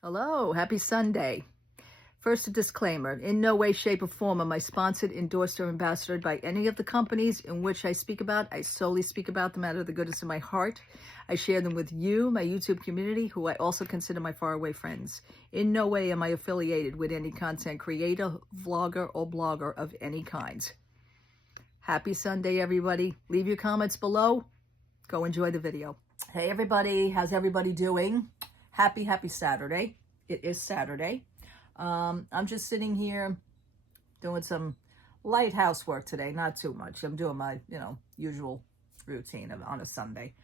Hello, happy Sunday. First, a disclaimer. In no way, shape, or form am I sponsored, endorsed, or ambassadored by any of the companies in which I speak about. I solely speak about them out of the goodness of my heart. I share them with you, my YouTube community, who I also consider my faraway friends. In no way am I affiliated with any content creator, vlogger, or blogger of any kind. Happy Sunday, everybody. Leave your comments below. Go enjoy the video. Hey, everybody. How's everybody doing? Happy Saturday. It is Saturday. I'm just sitting here doing some light housework today. Not too much. I'm doing my, usual routine on a Sunday.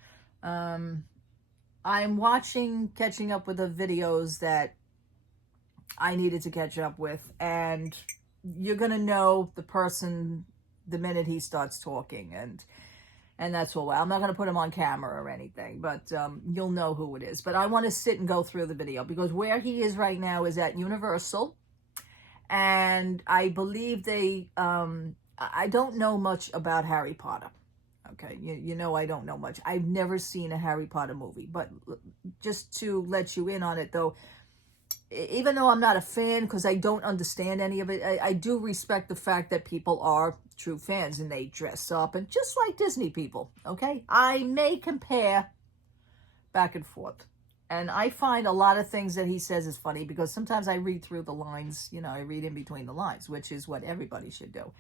I'm catching up with the videos that I needed to catch up with. And you're going to know the person the minute he starts talking. And that's all. I'm not going to put him on camera or anything, but you'll know who it is. But I want to sit and go through the video because where he is right now is at Universal. And I believe I don't know much about Harry Potter. Okay, you know I don't know much. I've never seen a Harry Potter movie. But just to let you in on it, though, even though I'm not a fan because I don't understand any of it, I do respect the fact that people are true fans and they dress up and just like Disney people, okay? I may compare back and forth. And I find a lot of things that he says is funny because sometimes I read through the lines, I read in between the lines, which is what everybody should do.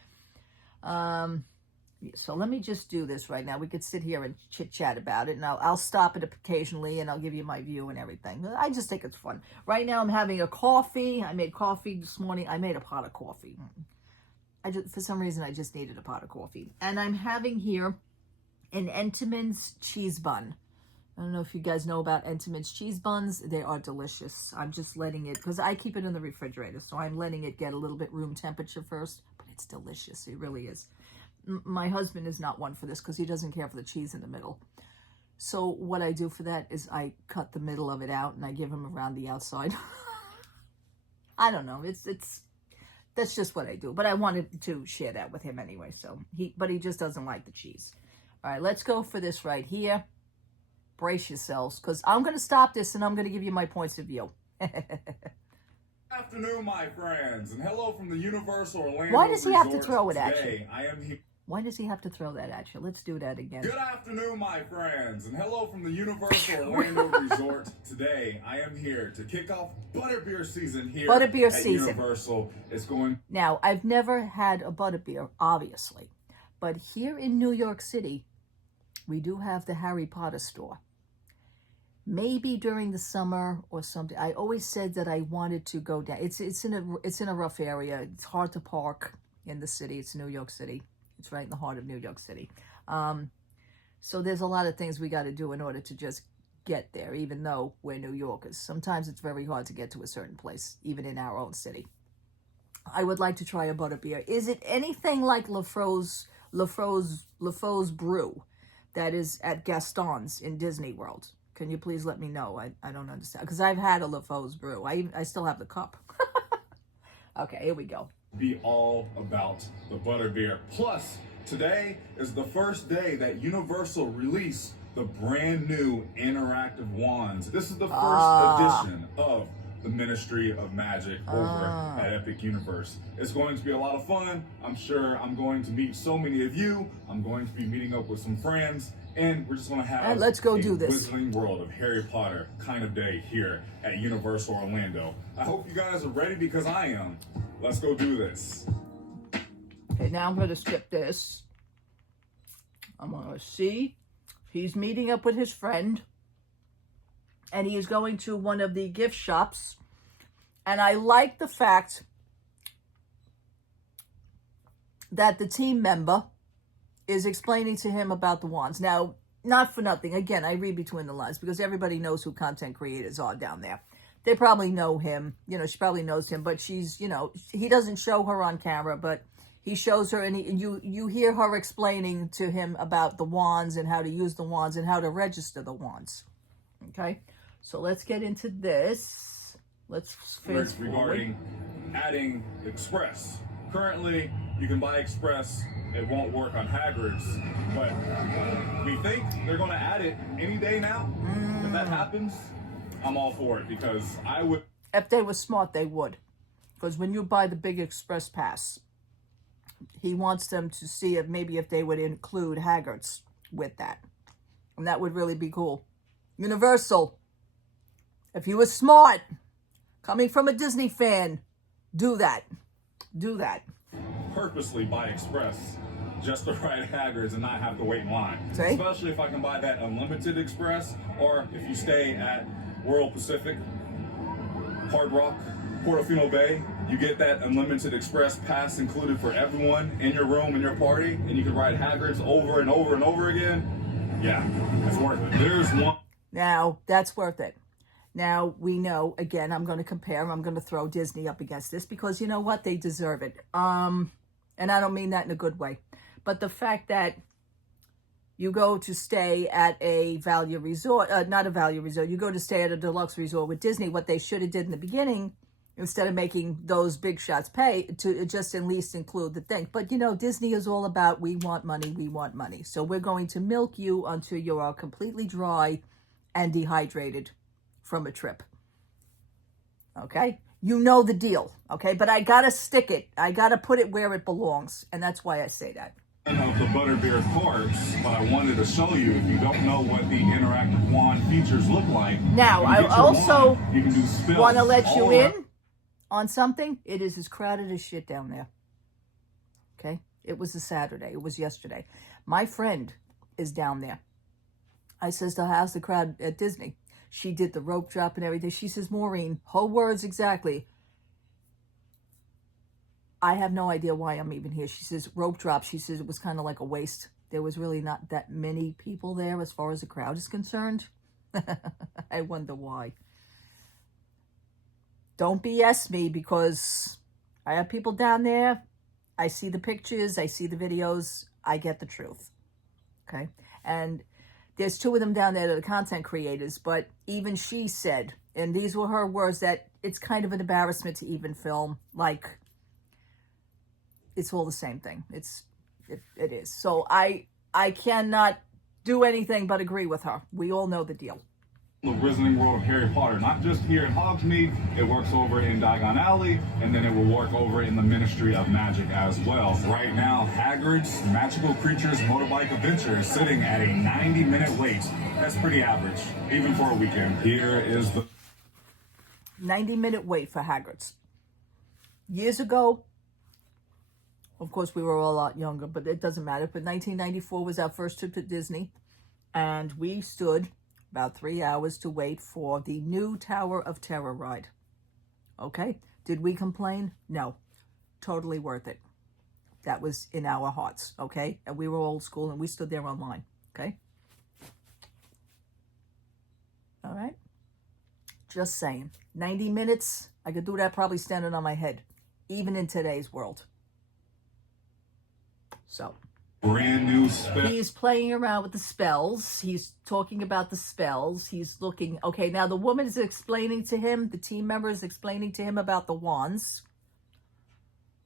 So let me just do this right now. We could sit here and chit-chat about it, and I'll stop it occasionally, and I'll give you my view and everything. I just think it's fun. Right now I'm having a coffee. I made coffee this morning. I made a pot of coffee. For some reason, I just needed a pot of coffee. And I'm having here an Entenmann's cheese bun. I don't know if you guys know about Entenmann's cheese buns. They are delicious. I'm just letting it, because I keep it in the refrigerator, so I'm letting it get a little bit room temperature first. But it's delicious. It really is. My husband is not one for this because he doesn't care for the cheese in the middle. So what I do for that is I cut the middle of it out and I give him around the outside. I don't know. That's just what I do. But I wanted to share that with him anyway. But he just doesn't like the cheese. All right, let's go for this right here. Brace yourselves because I'm going to stop this and I'm going to give you my points of view. Afternoon, my friends, and hello from the Universal Orlando. Why does he have to Resort throw it at today. you? I am here. Why does he have to throw that at you? Let's do that again. Good afternoon, my friends, and hello from the Universal Orlando Resort today. I am here to kick off butterbeer season here at Universal. It's going. Now, I've never had a butterbeer, obviously, but here in New York City, we do have the Harry Potter store. Maybe during the summer or something. I always said that I wanted to go down. It's in a rough area. It's hard to park in the city. It's New York City. It's right in the heart of New York City. So there's a lot of things we got to do in order to just get there, even though we're New Yorkers. Sometimes it's very hard to get to a certain place, even in our own city. I would like to try a butterbeer. Is it anything like LaFro's Brew that is at Gaston's in Disney World? Can you please let me know? I don't understand. Because I've had a LaFro's Brew. I still have the cup. Okay, here we go. Be all about the butterbeer. Plus, today is the first day that Universal released the brand new interactive wands. This is the first edition of the Ministry of Magic over at Epic Universe. It's going to be a lot of fun. I'm sure I'm going to meet so many of you. I'm going to be meeting up with some friends. And we're just going to have let's go do this. Wizarding World of Harry Potter kind of day here at Universal Orlando. I hope you guys are ready because I am. Let's go do this. Okay, now I'm going to skip this. I'm going to see. He's meeting up with his friend. And he is going to one of the gift shops. And I like the fact that the team member is explaining to him about the wands. Now, not for nothing. Again, I read between the lines because everybody knows who content creators are down there. They probably know him. She probably knows him, but she's, he doesn't show her on camera, but he shows her and you hear her explaining to him about the wands and how to use the wands and how to register the wands. Okay? So let's get into this. Let's fast forward. Regarding adding Express. Currently, you can buy Express. It won't work on Hagrid's, but we think they're going to add it any day now. If that happens, I'm all for it because I would. If they were smart, they would. Because when you buy the big express pass, he wants them to see if maybe if they would include Haggards with that. And that would really be cool. Universal, if you were smart, coming from a Disney fan, do that. Do that. Purposely buy express just to ride Haggards and not have to wait in line. See? Especially if I can buy that unlimited express, or if you stay at World Pacific, Hard Rock, Portofino Bay, you get that unlimited express pass included for everyone in your room, in your party, and you can ride Haggards over and over and over again. Yeah, it's worth it. There's one. Now, that's worth it. Now, we know, again, I'm going to compare, I'm going to throw Disney up against this because you know what? They deserve it. And I don't mean that in a good way. But the fact that you go to stay at a value resort, not a value resort, you go to stay at a deluxe resort with Disney, what they should have did in the beginning, instead of making those big shots pay, to just at least include the thing. But, you know, Disney is all about we want money, we want money. So we're going to milk you until you are completely dry and dehydrated from a trip. Okay? You know the deal, okay? But I got to stick it. I got to put it where it belongs. And that's why I say that. Of the Butterbeer carts, but I wanted to show you if you don't know what the interactive wand features look like. Now, when you I get your also wand, you can do spells want to let you all in around. on something. It is as crowded as shit down there. Okay? It was a Saturday. It was yesterday. My friend is down there. I says to her, how's the crowd at Disney? She did the rope drop and everything. She says, Maureen, her words exactly, I have no idea why I'm even here. She says, rope drop. She says it was kind of like a waste. There was really not that many people there as far as the crowd is concerned. I wonder why. Don't BS me because I have people down there. I see the pictures. I see the videos. I get the truth. Okay? And there's two of them down there that are content creators, but even she said, and these were her words, that it's kind of an embarrassment to even film. Like, it's all the same thing. It is. So I cannot do anything but agree with her. We all know the deal. The Wizarding World of Harry Potter, not just here in Hogsmeade, it works over in Diagon Alley, and then it will work over in the Ministry of Magic as well. Right now, Hagrid's Magical Creatures Motorbike Adventure is sitting at a 90-minute wait. That's pretty average, even for a weekend. Here is the 90-minute wait for Hagrid's. Years ago, of course, we were all a lot younger, but it doesn't matter. But 1994 was our first trip to Disney, and we stood about 3 hours to wait for the new Tower of Terror ride. Okay? Did we complain? No. Totally worth it. That was in our hearts, okay? And we were old school, and we stood there online, okay? All right? Just saying. 90 minutes, I could do that probably standing on my head, even in today's world. So, brand new spell. he's playing around with the spells. He's talking about the spells. He's looking. Okay, now the woman is explaining to him, the team member is explaining to him about the wands.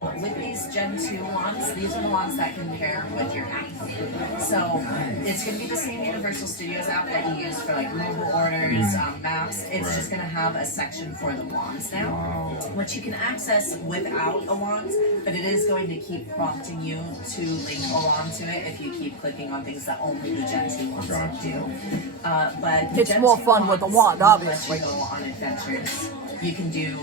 With these Gen 2 wands, these are the wands that can pair with your app. So it's going to be the same Universal Studios app that you use for like mobile orders, maps. It's just going to have a section for the wands now, which you can access without a wand, but it is going to keep prompting you to link along to it if you keep clicking on things that only the Gen 2 wands can do. But the It's Gen more 2 fun with the wand, wands will obviously. let you go on adventures. You can do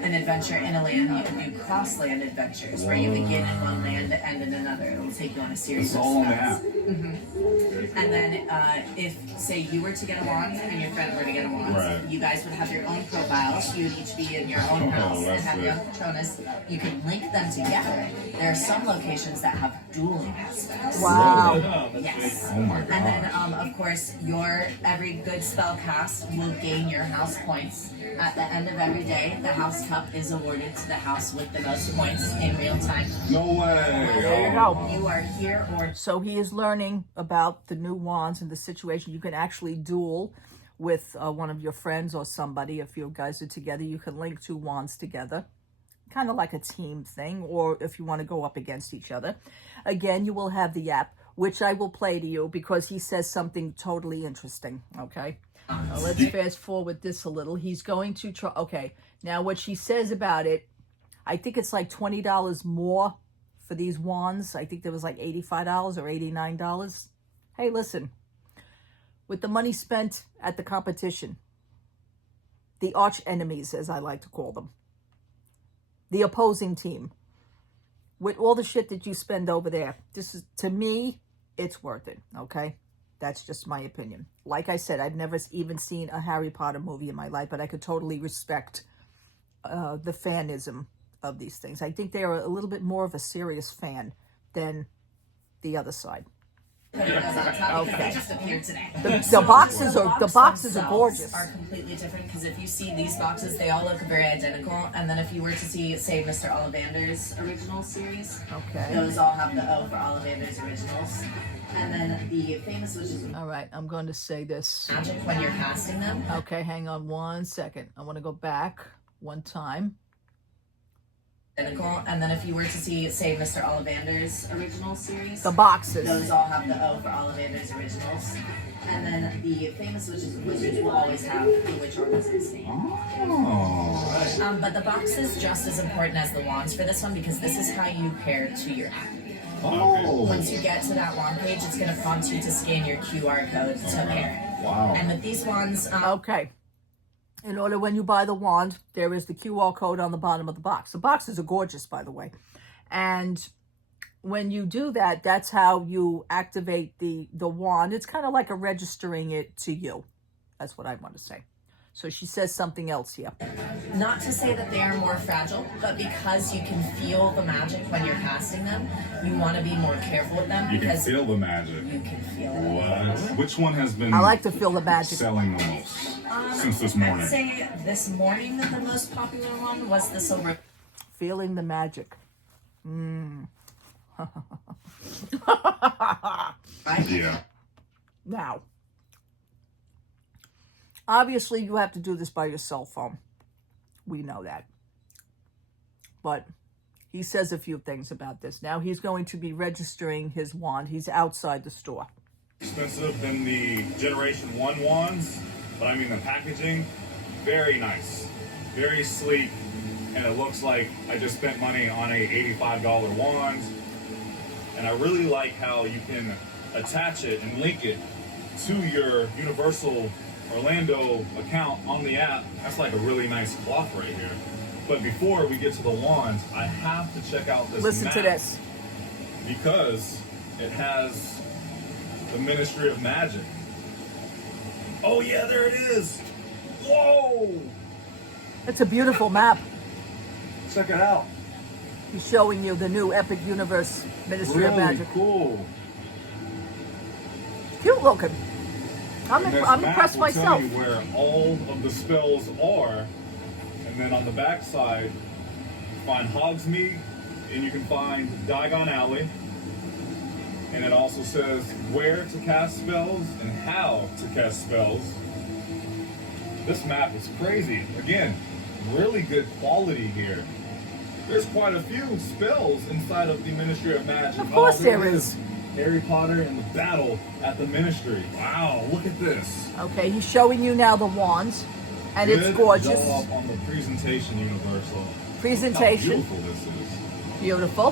an adventure in a land, you can do cross-land adventures where you begin in one land and end in another. It'll take you on a series It's of all on the spells. app. And then if, say, you were to get a wand and your friend were to get a wand, Right. you guys would have your own profiles. You would each be in your own house and that's have your own it. Patronus. You can link them together. There are some locations that have dueling aspects. Wow. Yes. Oh my god. And then, of course, every good spell cast will gain your house points. At the end of every day, the house cup is awarded to the house with the most points in real time. No way. There you go. You are here or So he is learning about the new wands and the situation. You can actually duel with one of your friends or somebody. If you guys are together, you can link two wands together. Kind of like a team thing, or if you want to go up against each other. Again, you will have the app, which I will play to you because he says something totally interesting, okay? Now let's fast forward this a little. He's going to try. Okay, now what she says about it, I think it's like $20 more for these wands. I think there was like $85 or $89. Hey, listen, with the money spent at the competition, the arch enemies, as I like to call them, the opposing team, with all the shit that you spend over there, this is, to me, it's worth it, okay? That's just my opinion. Like I said, I've never even seen a Harry Potter movie in my life, but I could totally respect the fanism of these things. I think they are a little bit more of a serious fan than the other side. Okay. They just appeared today. The boxes are gorgeous. Are completely different because if you see these boxes, they all look very identical. And then if you were to see, say, Mr. Ollivander's original series, Okay. those all have the O for Ollivander's originals. And then the famous, which is All right, I'm going to say this. magic when you're casting them. Okay, hang on 1 second. I want to go back one time. Identical. And then if you were to see, say, Mr. Ollivander's original series, The boxes. those all have the O for Ollivander's originals. And then the famous wizards will always have the witch or wizard's name. Oh. But the box is just as important as the wands for this one because this is how you pair to your app. Oh. Once you get to that wand page, it's going to prompt you to scan your QR code to pair. Wow. And with these wands, Okay. In order, when you buy the wand, there is the QR code on the bottom of the box. The boxes are gorgeous, by the way. And when you do that, that's how you activate the wand. It's kind of like a registering it to you. That's what I want to say. So she says something else here. not to say that they are more fragile, but because you can feel the magic when you're casting them, you want to be more careful with them You can because feel the magic. you can feel it. What? Which one has been I like to feel the magic. selling the most since this morning? I'd say this morning that the most popular one was the silver. Feeling the magic. Yeah. Now, obviously, you have to do this by your cell phone. We know that. But he says a few things about this. Now, he's going to be registering his wand. He's outside the store. Expensive than the Generation 1 wands, but I mean the packaging, very nice, very sleek, and it looks like I just spent money on a $85 wand. And I really like how you can attach it and link it to your Universal Orlando account on the app. That's like a really nice clock right here. But before we get to the wands, I have to check out this Listen map to this. because it has the Ministry of Magic. Oh yeah, there it is. Whoa! It's a beautiful map. Check it out. He's showing you the new Epic Universe Ministry of Really Magic. cool. Cute looking. I'm And this I'm map impressed will myself. tell you where all of the spells are, and then on the back side, you find Hogsmeade, and you can find Diagon Alley, and it also says where to cast spells and how to cast spells. This map is crazy. Again, really good quality here. There's quite a few spells inside of the Ministry of Magic. Of course there there it is. Harry Potter and the battle at the Ministry. Wow, look at this. Okay, he's showing you now the wands, and Good it's gorgeous. job on the presentation, Universal. Presentation, How beautiful this is. beautiful,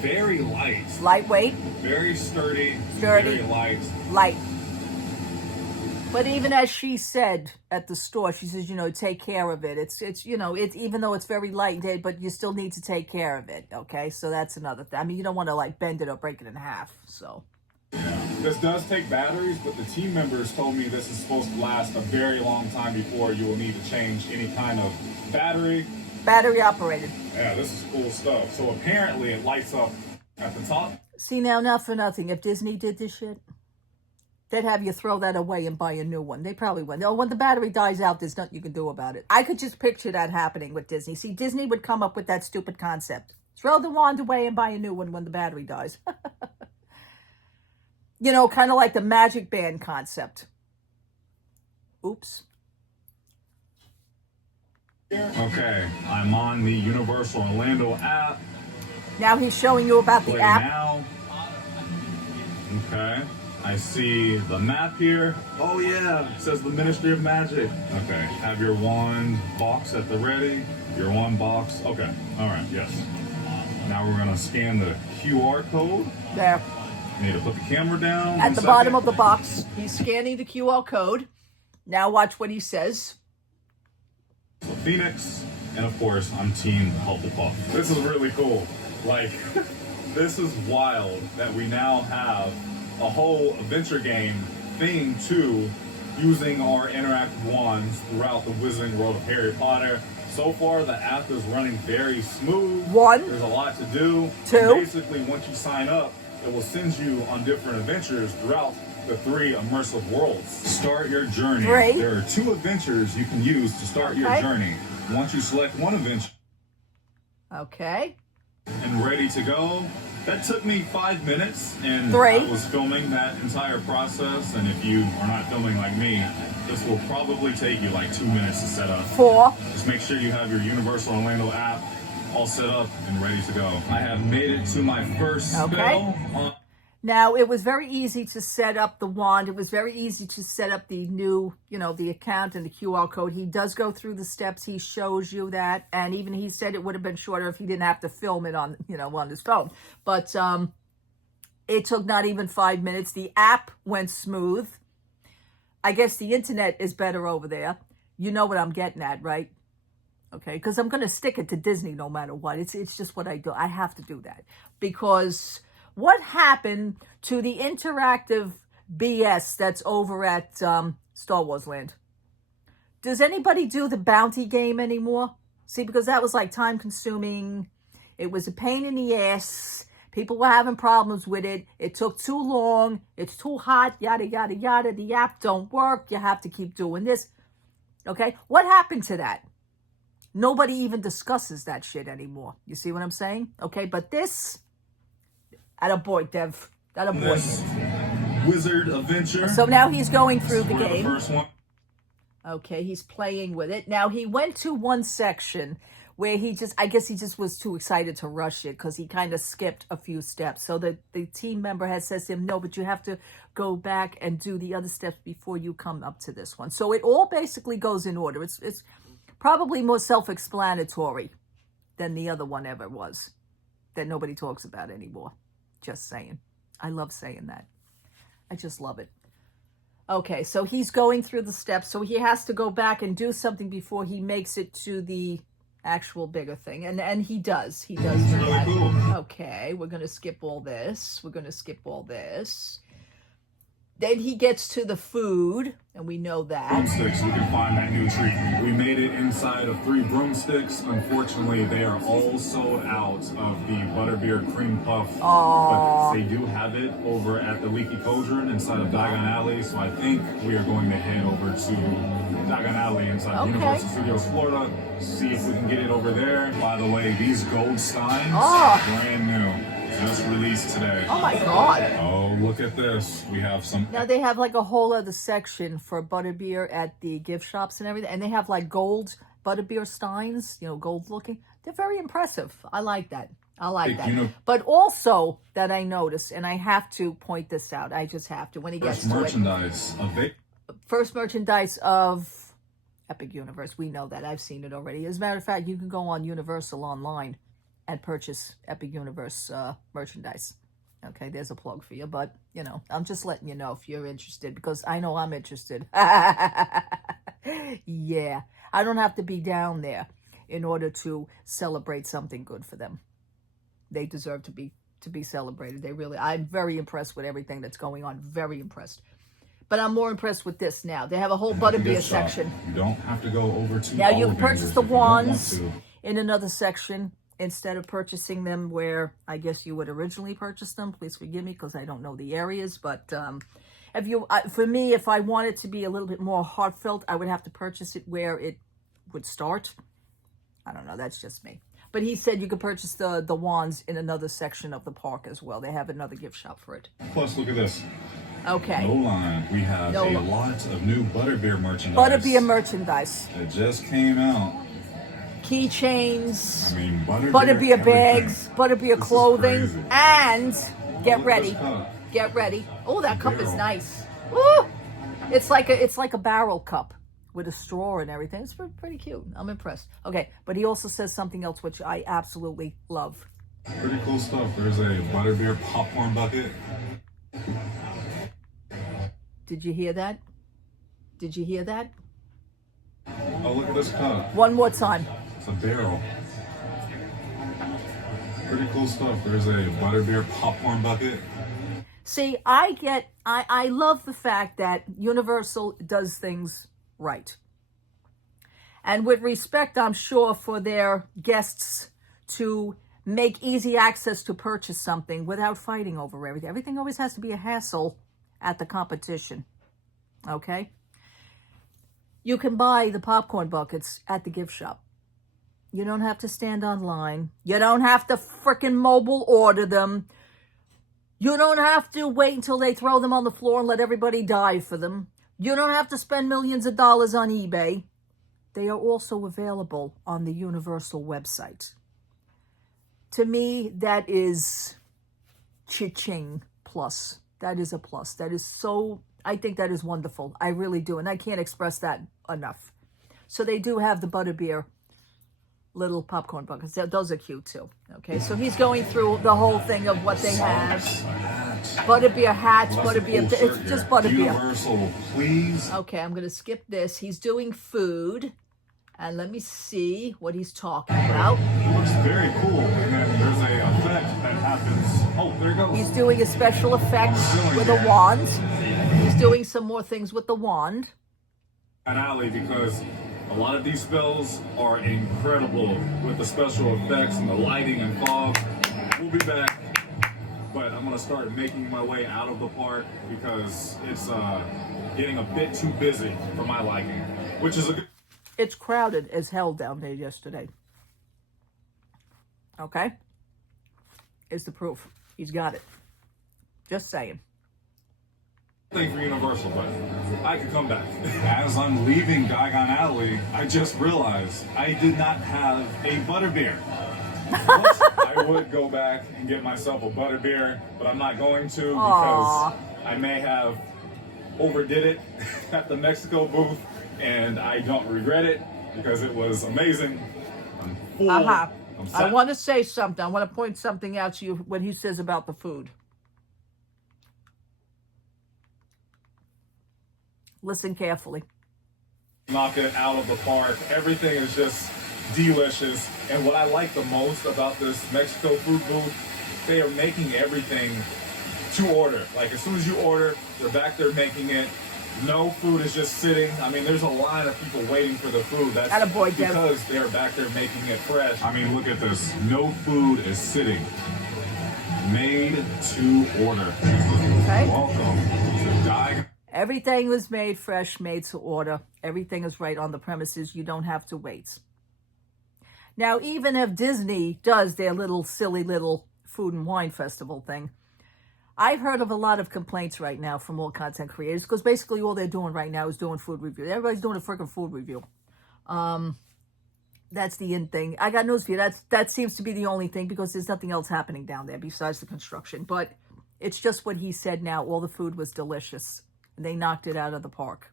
Very light. lightweight, Very sturdy. Sturdy. Very light. light. But even as she said at the store, she says, take care of it. It's even though it's very light, but you still need to take care of it. Okay, so that's another thing. I mean, you don't want to bend it or break it in half. So This does take batteries, but the team members told me this is supposed to last a very long time before you will need to change any kind of battery. battery operated. Yeah, this is cool stuff. So apparently it lights up at the top. See now, not for nothing. If Disney did this shit, they'd have you throw that away and buy a new one. They probably would. Oh, when the battery dies out, there's nothing you can do about it. I could just picture that happening with Disney. See, Disney would come up with that stupid concept. Throw the wand away and buy a new one when the battery dies. Kind of like the Magic Band concept. Oops. Okay, I'm on the Universal Orlando app. Now he's showing you about the Play app. now. Okay. I see the map here. Oh yeah, it says the Ministry of Magic. Okay, have your wand box at the ready. Your wand box. Okay, all right, yes. Now we're gonna scan the QR code. There. Need to put the camera down. At the bottom of the box, he's scanning the QR code. Now watch what he says. Phoenix, and of course, I'm Team Hufflepuff. This is really cool. Like, this is wild that we now have a whole adventure game theme to using our interactive wands throughout the Wizarding World of Harry Potter. So far, the app is running very smooth. One. There's a lot to do. Two. And basically, once you sign up, it will send you on different adventures throughout the 3 immersive worlds. Start your journey. 3. There are 2 adventures you can use to start your journey. Once you select one adventure Okay. and ready to go, that took me 5 minutes, and 3. I was filming that entire process. And if you are not filming like me, this will probably take you like 2 minutes to set up. 4. Just make sure you have your Universal Orlando app all set up and ready to go. I have made it to my first spell. Now, it was very easy to set up the wand. It was very easy to set up the new, the account and the QR code. He does go through the steps. He shows you that. And even he said it would have been shorter if he didn't have to film it on, on his phone. But it took not even 5 minutes. The app went smooth. I guess the internet is better over there. You know what I'm getting at, right? Okay, because I'm going to stick it to Disney no matter what. It's just what I do. I have to do that. Because what happened to the interactive BS that's over at Star Wars Land? Does anybody do the bounty game anymore? See, because that was like time consuming. It was a pain in the ass. People were having problems with it. It took too long. It's too hot, yada, yada, yada. The app don't work. You have to keep doing this. Okay, what happened to that? Nobody even discusses that shit anymore. You see what I'm saying? Okay, but this, attaboy, Dev. Attaboy. This wizard adventure. So now he's going through the game. The first one. Okay, he's playing with it. Now, he went to one section where I guess he just was too excited to rush it because he kind of skipped a few steps. So the team member had said to him, no, but you have to go back and do the other steps before you come up to this one. So it all basically goes in order. It's probably more self-explanatory than the other one ever was, that nobody talks about anymore. Just saying. I love saying that. I just love it. Okay, so he's going through the steps, so he has to go back and do something before he makes it to the actual bigger thing. And he does. He does do really that. cool. Okay, we're going to skip all this. We're going to skip all this. Then he gets to the food, and we know that. Broomsticks, we can find that new treat. We made it inside of 3 broomsticks. Unfortunately, they are all sold out of the Butterbeer Cream Puff. But they do have it over at the Leaky Cauldron inside of Diagon Alley. So I think we are going to head over to Diagon Alley inside Universal Studios Florida. See if we can get it over there. By the way, these gold steins, brand new. Just released today. Oh my God. Oh, look at this. We have some. Now they have like a whole other section for butterbeer at the gift shops and everything. And they have like gold butterbeer steins, gold looking. They're very impressive. I like that. I like that. But also that I noticed, and I have to point this out. I just have to when he gets to it. First merchandise of Epic Universe. We know that. I've seen it already. As a matter of fact, you can go on Universal online and purchase Epic Universe merchandise. Okay, there's a plug for you, but, I'm just letting you know if you're interested, because I know I'm interested. Yeah, I don't have to be down there in order to celebrate something good for them. They deserve to be celebrated. They really, I'm very impressed with everything that's going on. Very impressed. But I'm more impressed with this now. They have a whole butterbeer section. You don't have to go over to now you can purchase the wands in another section, instead of purchasing them where I guess you would originally purchase them. Please forgive me because I don't know the areas. But for me, if I want it to be a little bit more heartfelt, I would have to purchase it where it would start. I don't know. That's just me. But he said you could purchase the wands in another section of the park as well. They have another gift shop for it. Plus, look at this. Okay. No line. We have a lot of new butterbeer merchandise. Butterbeer merchandise. It just came out. Keychains, I mean, butterbeer bags, butterbeer clothing, and get ready. Get ready. Oh, that cup is Barrel. nice. Woo! It's like a barrel cup with a straw and everything. It's pretty cute. I'm impressed. Okay, but he also says something else which I absolutely love. Pretty cool stuff. There's a butterbeer popcorn bucket. Did you hear that? Did you hear that? Oh, look at this cup. One more time. It's a barrel. Pretty cool stuff. There's a butterbeer popcorn bucket. See, I love the fact that Universal does things right. And with respect, I'm sure, for their guests to make easy access to purchase something without fighting over everything. Everything always has to be a hassle at the competition. Okay? You can buy the popcorn buckets at the gift shop. You don't have to stand online. You don't have to frickin' mobile order them. You don't have to wait until they throw them on the floor and let everybody die for them. You don't have to spend millions of dollars on eBay. They are also available on the Universal website. To me, that is cha-ching plus. That is a plus. That is so, I think that is wonderful. I really do. And I can't express that enough. So they do have the butterbeer little popcorn buckets. Those are cute too. Okay, so he's going through the whole thing of what they have. Butterbeer hats, butterbeer, it's just butterbeer. Universal, please. Okay, I'm going to skip this. He's doing food. And let me see what he's talking about. It looks very cool. And then there's a effect that happens. Oh, there it goes. He's doing a special effect with a wand. He's doing some more things with the wand. An alley, because a lot of these spells are incredible with the special effects and the lighting and fog. We'll be back, but I'm gonna start making my way out of the park because it's getting a bit too busy for my liking, which is a good. It's crowded as hell down there yesterday. Okay? Is the proof. He's got it. Just saying. Thing for Universal, but I could come back. As I'm leaving Diagon Alley, I just realized I did not have a butterbeer. I would go back and get myself a butterbeer, but I'm not going to because I may have overdid it at the Mexico booth, and I don't regret it because it was amazing. I'm full. I want to say something. I want to point something out to you what he says about the food. Listen carefully. Knock it out of the park. Everything is just delicious. And what I like the most about this Mexico food booth, they are making everything to order. Like as soon as you order, they're back there making it. No food is just sitting. I mean, there's a line of people waiting for the food. That's because they're back there making it fresh. I mean, look at this. No food is sitting. Made to order. Okay. Welcome to Diagon. Everything was made fresh, made to order. Everything is right on the premises. You don't have to wait. Now, even if Disney does their little silly little food and wine festival thing, I've heard of a lot of complaints right now from all content creators because basically all they're doing right now is doing food review. Everybody's doing a freaking food review. That's the in thing. I got news for you. That seems to be the only thing because there's nothing else happening down there besides the construction. But it's just what he said now. All the food was delicious. And they knocked it out of the park.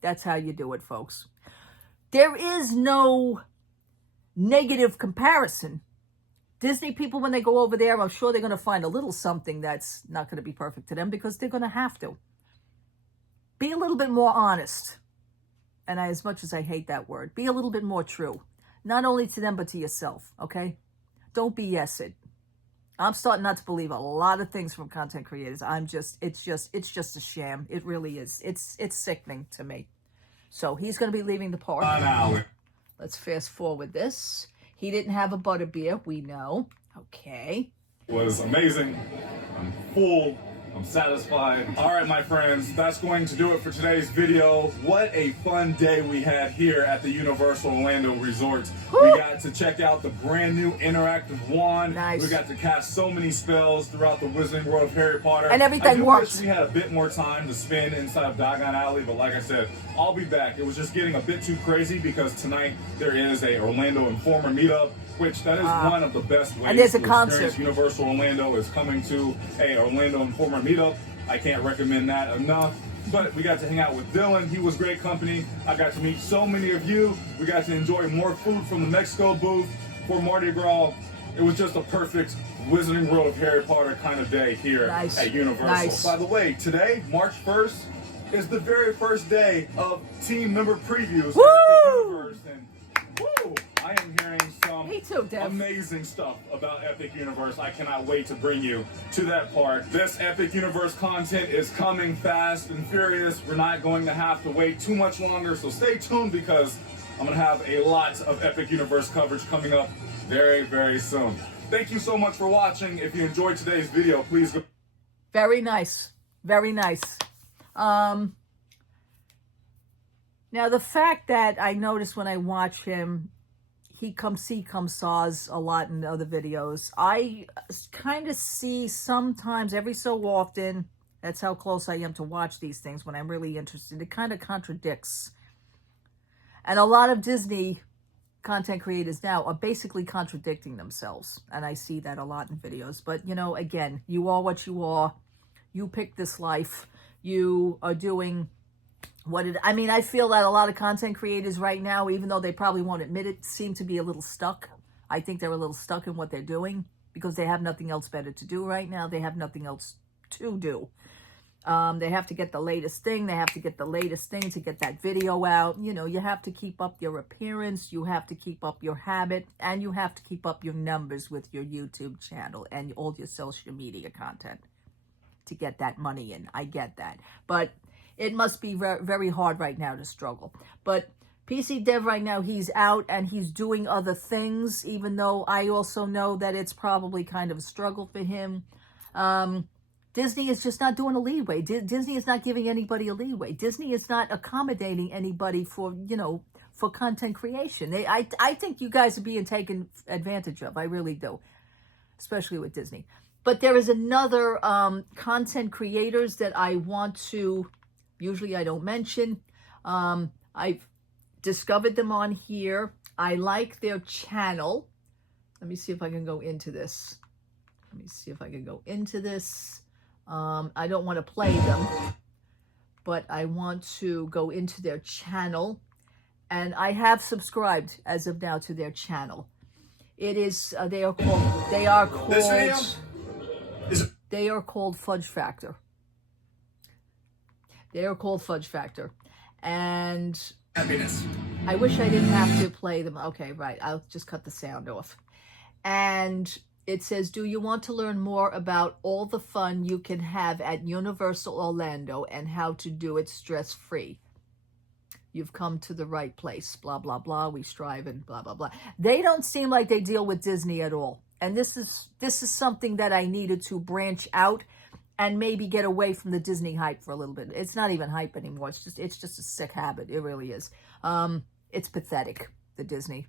That's how you do it, folks. There is no negative comparison. Disney people, when they go over there, I'm sure they're going to find a little something that's not going to be perfect to them because they're going to have to. Be a little bit more honest. And as much as I hate that word, be a little bit more true. Not only to them, but to yourself, okay? Don't BS it. I'm starting not to believe a lot of things from content creators. It's just a sham. It really is. It's sickening to me. So he's going to be leaving the park. Let's fast forward this. He didn't have a butterbeer, we know. Okay. It was amazing. I'm full. I'm satisfied. All right, my friends, that's going to do it for today's video. What a fun day we had here at the Universal Orlando Resort. Woo! We got to check out the brand new interactive wand. Nice. We got to cast so many spells throughout the Wizarding World of Harry Potter. And everything I do works. wish we had a bit more time to spend inside of Diagon Alley, but like I said, I'll be back. It was just getting a bit too crazy because tonight there is a Orlando Informer meetup, which that is one of the best ways and there's a to concert. experience Universal Orlando is coming to a Orlando Informer our meetup. I can't recommend that enough. But we got to hang out with Dylan. He was great company. I got to meet so many of you. We got to enjoy more food from the Mexico booth for Mardi Gras. It was just a perfect Wizarding World of Harry Potter kind of day here at Universal. Nice. By the way, today, March 1st, is the very first day of team member previews for Epic Universe. And woo, I am hearing some Me too, Dev. amazing stuff about Epic Universe. I cannot wait to bring you to that part. This Epic Universe content is coming fast and furious. We're not going to have to wait too much longer, so stay tuned because I'm going to have a lot of Epic Universe coverage coming up very, very soon. Thank you so much for watching. If you enjoyed today's video, please go. Very nice. Very nice. Now, the fact that I notice when I watch him, he comes saws a lot in other videos. I kind of see sometimes, every so often, that's how close I am to watch these things when I'm really interested. It kind of contradicts. And a lot of Disney content creators now are basically contradicting themselves. And I see that a lot in videos. But, you know, again, you are what you are. You pick this life. You are doing what it... I mean, I feel that a lot of content creators right now, even though they probably won't admit it, seem to be a little stuck. I think they're a little stuck in what they're doing because they have nothing else better to do right now. They have nothing else to do. They have to get the latest thing. They have to get the latest thing to get that video out. You know, you have to keep up your appearance. You have to keep up your habit. And you have to keep up your numbers with your YouTube channel and all your social media content to get that money in. I get that. But it must be very, very hard right now to struggle. But PC Dev right now, he's out and he's doing other things, even though I also know that it's probably kind of a struggle for him. Disney is just not doing a leeway. Disney is not giving anybody a leeway. Disney is not accommodating anybody for, you know, for content creation. I think you guys are being taken advantage of. I really do, especially with Disney. But there is another content creators that I want to, usually I don't mention. I've discovered them on here. I like their channel. Let me see if I can go into this. I don't want to play them, but I want to go into their channel. And I have subscribed as of now to their channel. It is, they are called Fudge Factor. They are called Fudge Factor. And Happiness. I wish I didn't have to play them. Okay, right. I'll just cut the sound off. And it says, do you want to learn more about all the fun you can have at Universal Orlando and how to do it stress-free? You've come to the right place, blah, blah, blah. We strive and blah, blah, blah. They don't seem like they deal with Disney at all. And this is something that I needed to branch out and maybe get away from the Disney hype for a little bit. It's not even hype anymore. It's just a sick habit. It really is. It's pathetic, the Disney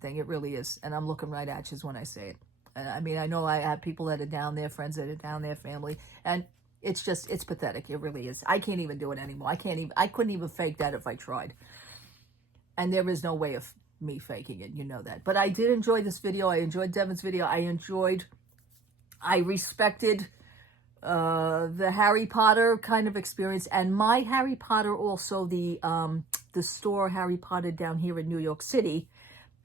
thing. It really is. And I'm looking right at you when I say it. I mean, I know I have people that are down there, friends that are down there, family, and it's pathetic. It really is. I can't even do it anymore. I couldn't even fake that if I tried. And there is no way of me faking it. You know that. But I did enjoy this video. I enjoyed Devin's video. I respected the Harry Potter kind of experience, and my Harry Potter, also the store Harry Potter down here in New York City,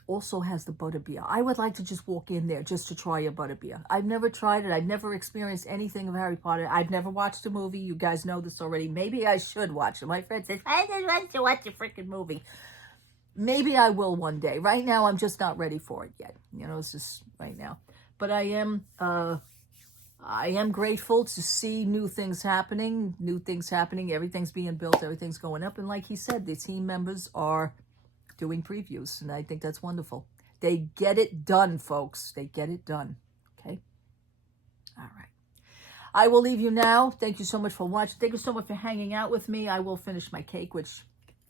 also has the butterbeer. I would like to just walk in there just to try a butterbeer. I've never tried it. I've never experienced anything of Harry Potter. I've never watched a movie. You guys know this already. Maybe I should watch it. My friend says, I just want to watch a freaking movie. Maybe I will one day. Right now, I'm just not ready for it yet. You know, it's just right now. But I am grateful to see new things happening. Everything's being built. Everything's going up. And like he said, the team members are doing previews, and I think that's wonderful. They get it done, folks. They get it done. Okay? All right. I will leave you now. Thank you so much for watching. Thank you so much for hanging out with me. I will finish my cake, which,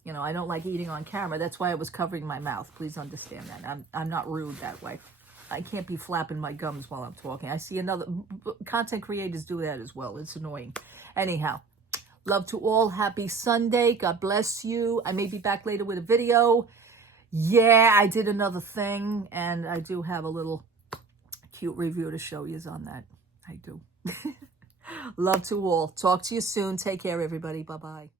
you know, I don't like eating on camera. That's why I was covering my mouth. Please understand that. I'm not rude that way. I can't be flapping my gums while I'm talking. I see another content creators do that as well. It's annoying. Anyhow, love to all. Happy Sunday. God bless you. I may be back later with a video. Yeah, I did another thing, and I do have a little cute review to show you on that. I do. Love to all. Talk to you soon. Take care, everybody. Bye-bye.